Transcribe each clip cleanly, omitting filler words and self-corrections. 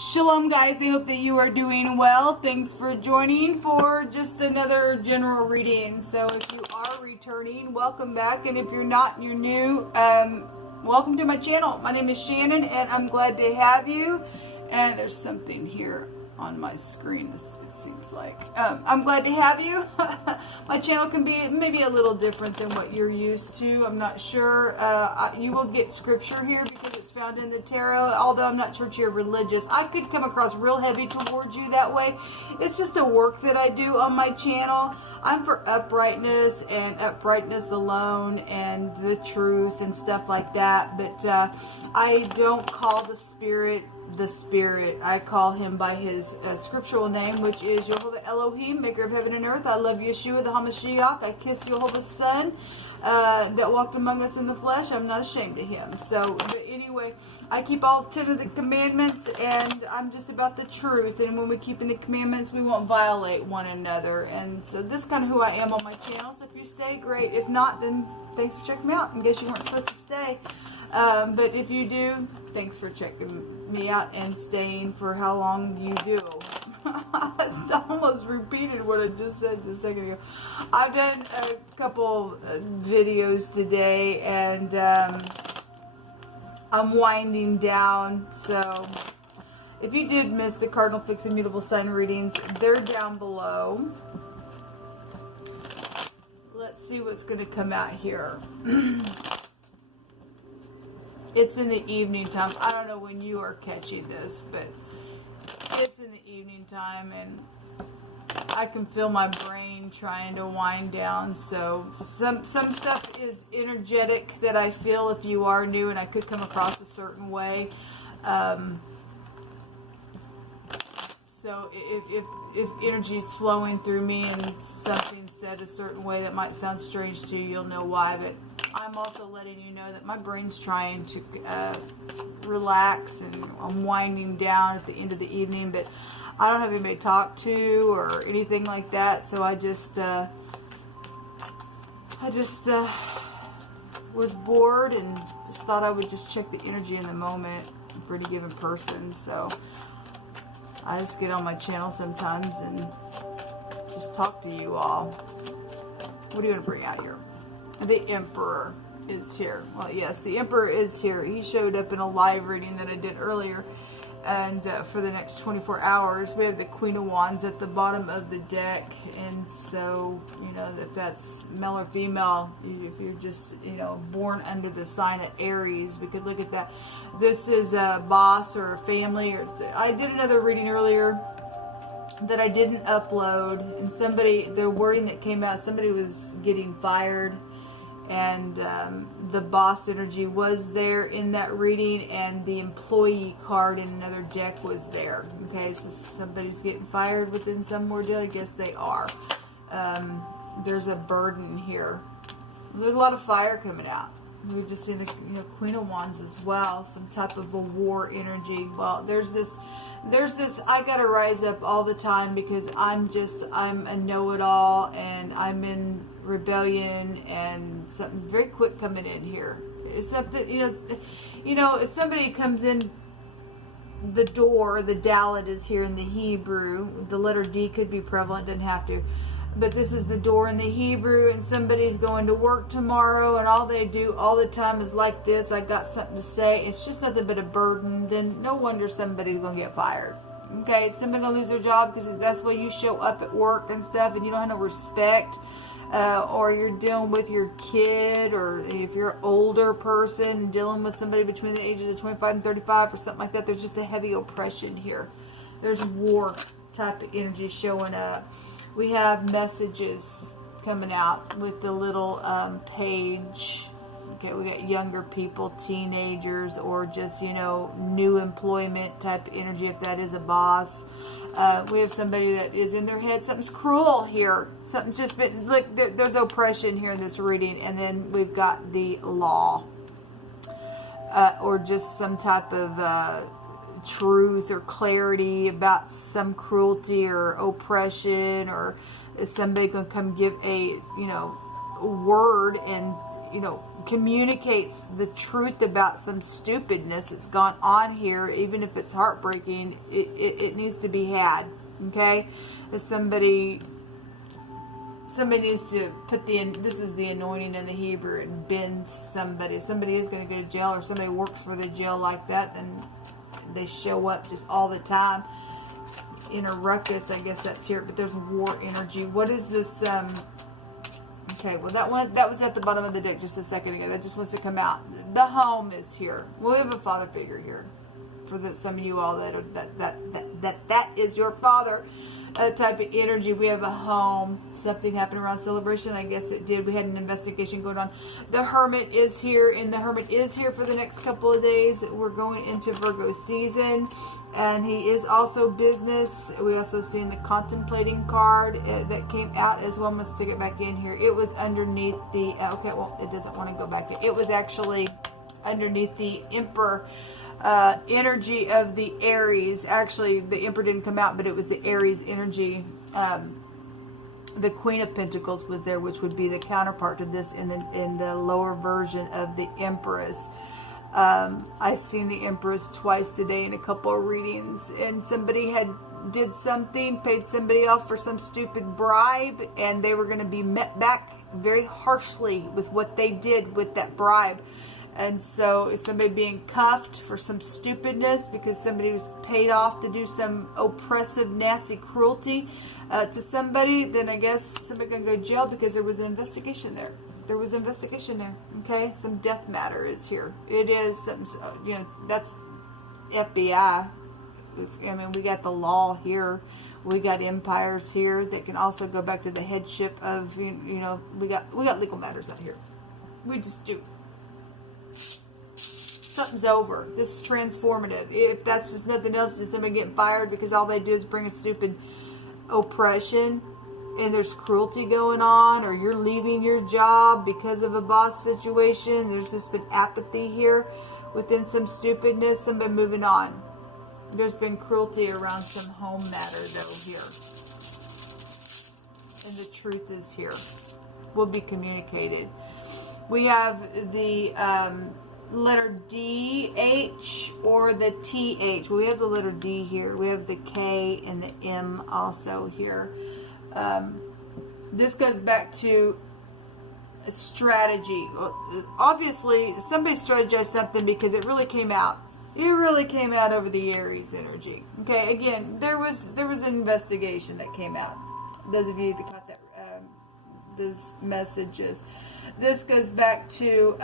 Shalom guys, I hope that you are doing well. Thanks for joining for just another general reading. So if you are returning, welcome back, and if you're not and you're new, welcome to my channel. My name is Shannon and I'm glad to have you. And there's something here on my screen, it seems like. I'm glad to have you. My channel can be maybe a little different than what you're used to. I'm not sure. You will get scripture here because it's found in the tarot, although I'm not sure you're religious. I could come across real heavy towards you that way. It's just a work that I do on my channel. I'm for uprightness and uprightness alone and the truth and stuff like that. But I don't call the spirit. I call him by his scriptural name, which is Jehovah Elohim, maker of heaven and earth. I love Yeshua, the HaMashiach. I kiss Jehovah's son that walked among us in the flesh. I'm not ashamed of him. So, but anyway, I keep all 10 of the commandments, and I'm just about the truth. And when we keep in the commandments, we won't violate one another. And so this is kind of who I am on my channel. So if you stay, great. If not, then thanks for checking me out. In case you weren't supposed to stay. But if you do, thanks for checking me out and staying for how long you do. I almost repeated what I just said just a second ago. I've done a couple videos today, and I'm winding down. So if you did miss the Cardinal Fixed and Mutable Sun readings, they're down below. Let's see what's going to come out here. It's in the evening time. I don't know when you are catching this, but it's in the evening time, and I can feel my brain trying to wind down. So some stuff is energetic that I feel if you are new, and I could come across a certain way. So if energy is flowing through me and something said a certain way that might sound strange to you, you'll know why. But I'm also letting you know that my brain's trying to relax, and I'm winding down at the end of the evening, but I don't have anybody to talk to or anything like that. So I just was bored and just thought I would just check the energy in the moment for any given person. So I just get on my channel sometimes and just talk to you all. What do you want to bring out here? The Emperor is here. Well, yes, the Emperor is here. He showed up in a live reading that I did earlier. And for the next 24 hours, we have the Queen of Wands at the bottom of the deck. And so, you know, if that's male or female, if you're just, you know, born under the sign of Aries, we could look at that. This is a boss or a family. I did another reading earlier that I didn't upload. And somebody, the wording that came out, somebody was getting fired. And the boss energy was there in that reading, and the employee card in another deck was there. Okay, so somebody's getting fired within some ordeal. I guess they are. There's a burden here. There's a lot of fire coming out. We've just seen the Queen of Wands as well, some type of a war energy. Well, there's this I gotta rise up all the time because I'm a know-it-all, and I'm in rebellion, and something's very quick coming in here. It's something, you know, if somebody comes in the door, the dalet is here in the Hebrew. The letter D could be prevalent, doesn't have to. But this is the door in the Hebrew, and somebody's going to work tomorrow, and all they do all the time is like this: I got something to say. It's just nothing but a burden. Then no wonder somebody's going to get fired. Okay, somebody's going to lose their job because that's why you show up at work and stuff, and you don't have no respect. Or you're dealing with your kid, or if you're an older person dealing with somebody between the ages of 25 and 35 or something like that, there's just a heavy oppression here. There's war type of energy showing up. We have messages coming out with the little page. Okay, we got younger people, teenagers, or just, you know, new employment type of energy if that is a boss. We have somebody that is in their head. Something's cruel here. Something's just been, look, there's oppression here in this reading. And then we've got the law. Or just some type of truth or clarity about some cruelty or oppression. Or is somebody going to come give a, you know, word and, you know, communicates the truth about some stupidness that's gone on here. Even if it's heartbreaking, it needs to be had. Okay, if somebody needs to put this is the anointing in the Hebrew, and bend somebody. If somebody is going to go to jail, or somebody works for the jail like that, then they show up just all the time in a ruckus. I guess that's here, but there's war energy. What is this? Okay, well that was at the bottom of the deck just a second ago. That just wants to come out. The home is here. Well, we have a father figure here for some of you all that is your father. Type of energy. We have a home. Something happened around celebration. I guess it did. We had an investigation going on. The Hermit is here, and the Hermit is here for the next couple of days. We're going into Virgo season, and he is also business. We also seen the Contemplating card that came out as well. Let's stick it back in here. It was underneath the okay, well, it doesn't want to go back in. It was actually underneath the Emperor energy of the Aries. Actually, the Emperor didn't come out, but it was the Aries energy. The Queen of Pentacles was there, which would be the counterpart to this in the lower version of the Empress. I've seen the Empress twice today in a couple of readings, and somebody did something, paid somebody off for some stupid bribe, and they were going to be met back very harshly with what they did with that bribe. And so it's somebody being cuffed for some stupidness because somebody was paid off to do some oppressive, nasty cruelty to somebody. Then I guess somebody can go to jail because there was an investigation there. There was an investigation there. Okay, some death matter is here. It is something, you know, that's FBI. I mean, we got the law here. We got empires here that can also go back to the headship of, you know, we got legal matters out here. We just do. Something's over. This is transformative. If that's just nothing else, is somebody getting fired because all they do is bring a stupid oppression and there's cruelty going on, or you're leaving your job because of a boss situation. There's just been apathy here within some stupidness, somebody moving on. There's been cruelty around some home matter though here. And the truth is here. Will be communicated. We have the letter D, H, or the TH. We have the letter D here. We have the K and the M also here. This goes back to a strategy. Obviously, somebody strategized something because it really came out. It really came out over the Aries energy. Okay, again, there was an investigation that came out. Those of you that got that, those messages. This goes back to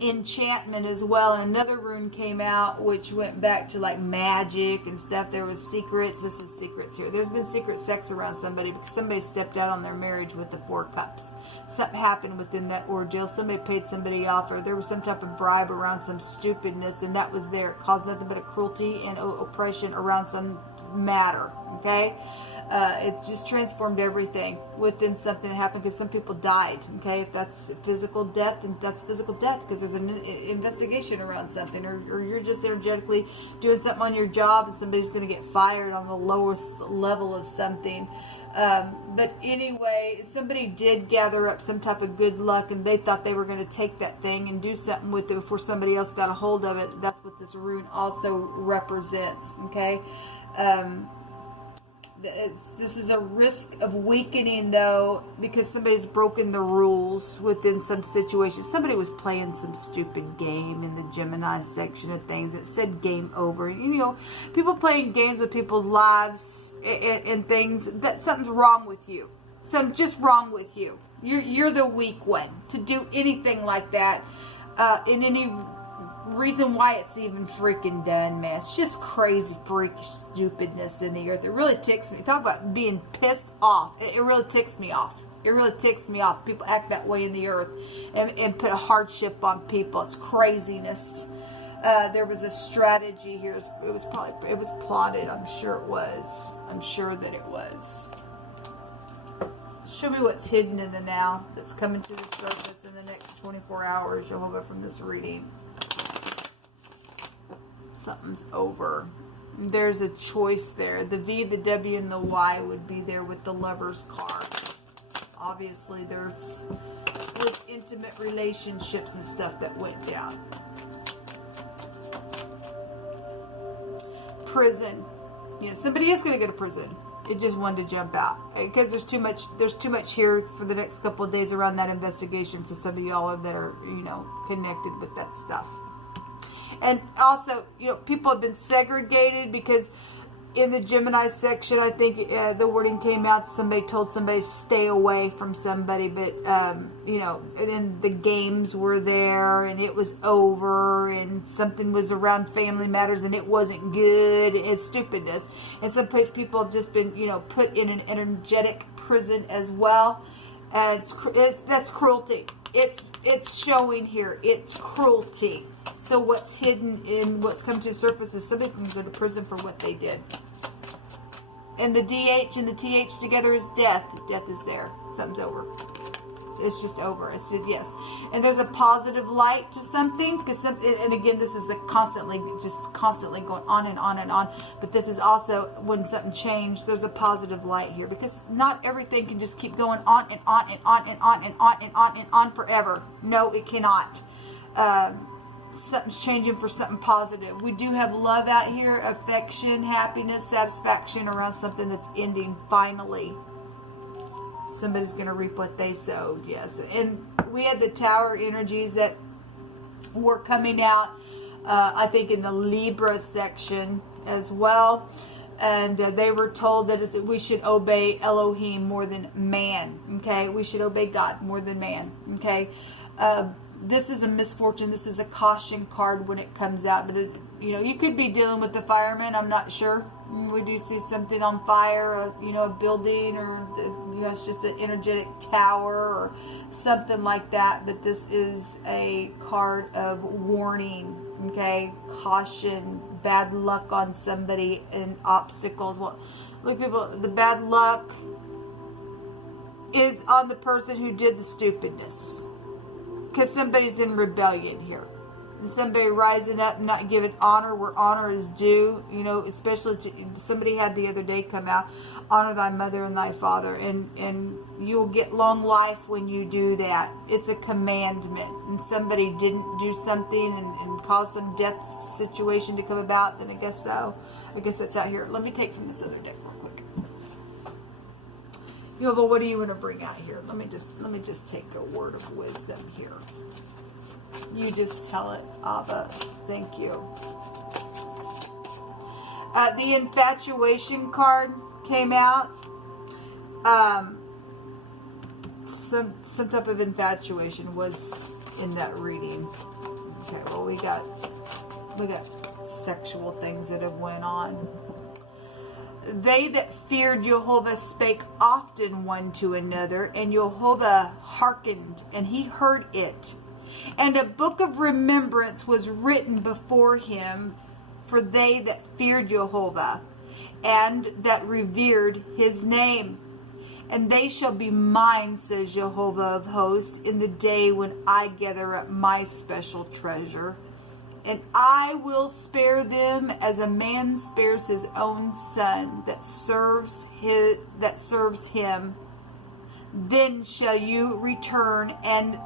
enchantment as well, and another rune came out which went back to like magic and stuff. There was secrets. This is secrets here. There's been secret sex around somebody because somebody stepped out on their marriage with the 4 cups. Something happened within that ordeal. Somebody paid somebody off, or there was some type of bribe around some stupidness, and that was there. It caused nothing but a cruelty and oppression around some matter. Okay, it just transformed everything within something that happened because some people died. Okay, if that's physical death, then that's physical death because there's an investigation around something, or you're just energetically doing something on your job and somebody's going to get fired on the lowest level of something. But anyway, somebody did gather up some type of good luck, and they thought they were going to take that thing and do something with it before somebody else got a hold of it. That's what this rune also represents. Okay. This is a risk of weakening though, because somebody's broken the rules within some situation. Somebody was playing some stupid game in the Gemini section of things that said game over. You know, people playing games with people's lives and things, that something's wrong with you. Something's just wrong with you. You're the weak one to do anything like that in any reason why it's even freaking done, man. It's just crazy freak stupidness in the earth. It really ticks me. Talk about being pissed off. It really ticks me off. It really ticks me off. People act that way in the earth and put a hardship on people. It's craziness. There was a strategy here. It was plotted. I'm sure it was. I'm sure that it was. Show me what's hidden in the now that's coming to the surface in the next 24 hours, Jehovah, from this reading. Something's over. There's a choice there. The V, the W, and the Y would be there with the Lover's card. Obviously, was intimate relationships and stuff that went down. Prison. Yeah, somebody is going to go to prison. It just wanted to jump out because there's too much here for the next couple of days around that investigation for some of y'all that are, you know, connected with that stuff. And also, you know, people have been segregated because in the Gemini section, I think the wording came out, somebody told somebody to stay away from somebody, but, you know, and then the games were there and it was over and something was around family matters and it wasn't good. It's stupidness. And some people have just been, you know, put in an energetic prison as well. And that's cruelty. It's showing here. It's cruelty. So what's hidden in what's come to the surface is somebody can go to prison for what they did. And the DH and the TH together is death. Death is there. Something's over. It's just over. It's just, yes. And there's a positive light to something because and again, this is the constantly going on and on and on. But this is also when something changed. There's a positive light here because not everything can just keep going on and on and on and on and on and on and on forever. No, it cannot. Something's changing for something positive. We do have love out here, affection, happiness, satisfaction around something that's ending finally. Somebody's going to reap what they sowed, yes. And we had the tower energies that were coming out, I think in the Libra section as well. And they were told that we should obey Elohim more than man, okay? We should obey God more than man, okay? This is a misfortune. This is a caution card when it comes out. But, you know, you could be dealing with the firemen. I'm not sure. We do see something on fire, you know, a building or, you know, it's just an energetic tower or something like that. But this is a card of warning, okay? Caution, bad luck on somebody and obstacles. Well, look, people, the bad luck is on the person who did the stupidness. Because somebody's in rebellion here. And somebody rising up and not giving honor where honor is due. You know, especially somebody had the other day come out, honor thy mother and thy father. And you'll get long life when you do that. It's a commandment. And somebody didn't do something and cause some death situation to come about, then I guess so. I guess that's out here. Let me take from this other deck real quick. You know, but what do you want to bring out here? Let me just take a word of wisdom here. You just tell it, Abba. Thank you. The infatuation card came out. Some type of infatuation was in that reading. Okay, well we got sexual things that have went on. They that feared Jehovah spake often one to another, and Jehovah hearkened, and he heard it. And a book of remembrance was written before him for they that feared Jehovah, and that revered his name. And they shall be mine, says Jehovah of hosts, in the day when I gather up my special treasure. And I will spare them as a man spares his own son that serves him. Then shall you return and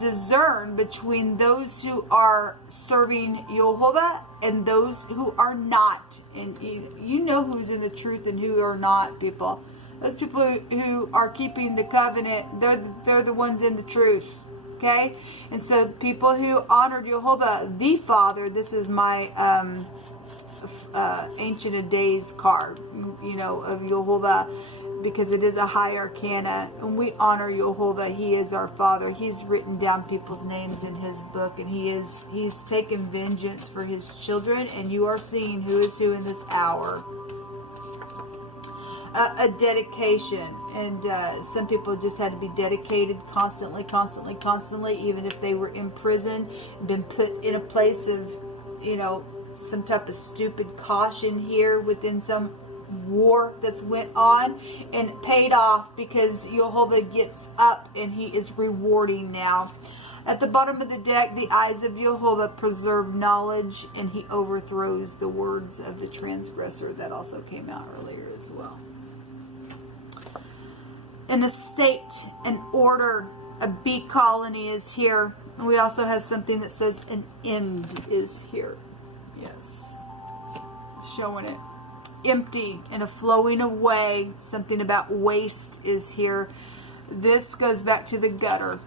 discern between those who are serving Jehovah and those who are not. And you know who's in the truth and who are not, people. Those people who are keeping the covenant, they're the ones in the truth. Okay? And so people who honored Jehovah, the Father, this is my Ancient of Days card, you know, of Jehovah, because it is a high arcana, and we honor Jehovah. He is our Father. He's written down people's names in his book, and he's taken vengeance for his children, and you are seeing who is who in this hour. A dedication, and some people just had to be dedicated constantly, even if they were in prison, been put in a place of, you know, some type of stupid caution here within some war that's went on, and paid off because Jehovah gets up and he is rewarding now. At the bottom of the deck, the eyes of Jehovah preserve knowledge, and he overthrows the words of the transgressor. That also came out earlier as well. An estate, an order, A bee colony is here. And we also have something that says an end is here. Yes. It's showing it. Empty and a flowing away. Something about waste is here. This goes back to the gutter.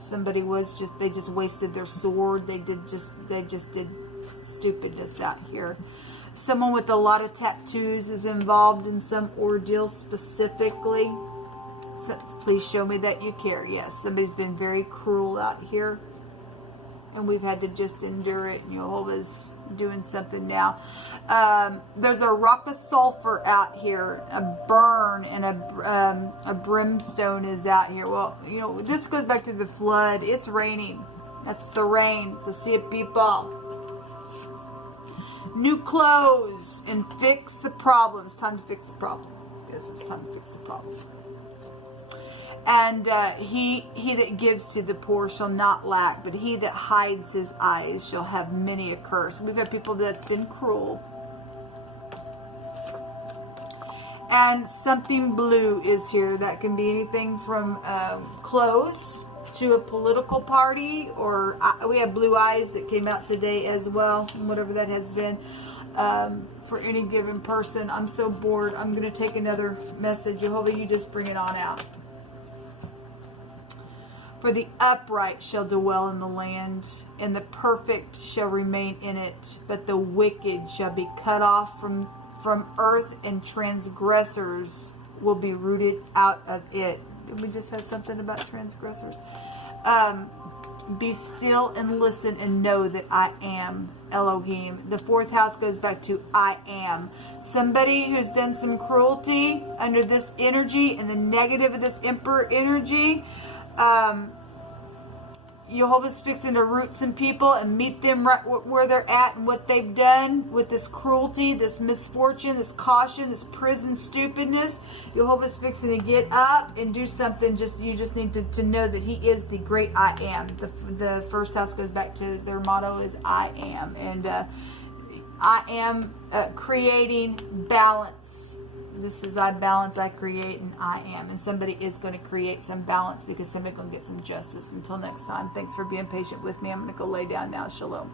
Somebody was just, they just wasted their sword. They just did stupidness out here. Someone with a lot of tattoos is involved in some ordeal specifically. So please show me that you care. Yes, somebody's been very cruel out here. And we've had to just endure it. And Jehovah's doing something now. There's a rock of sulfur out here. A burn and a brimstone is out here. Well, you know, this goes back to the flood. It's raining. That's the rain. It's a sea of people. New clothes and fix the problem. It's time to fix the problem. Yes, it's time to fix the problem. And he that gives to the poor shall not lack, but he that hides his eyes shall have many a curse. We've had people that's been cruel. And something blue is here. That can be anything from clothes to a political party, or we have blue eyes that came out today as well, whatever that has been. For any given person. I'm so bored. I'm going to take another message. Jehovah, you just bring it on out. For the upright shall dwell in the land, and the perfect shall remain in it, but the wicked shall be cut off from earth, and transgressors will be rooted out of it. Did we just have something about transgressors? Be still and listen and know that I am Elohim. The fourth house goes back to I am. Somebody who's done some cruelty under this energy and the negative of this emperor energy. Jehovah's fixing to root some people and meet them right where they're at and what they've done with this cruelty, this misfortune, this caution, this prison stupidness. Jehovah's fixing to get up and do something. You just need to know that he is the great I am. The first house goes back to their motto is I am. And I am creating balance. This is I balance, I create, and I am. And somebody is going to create some balance because somebody's going to get some justice. Until next time, thanks for being patient with me. I'm going to go lay down now. Shalom.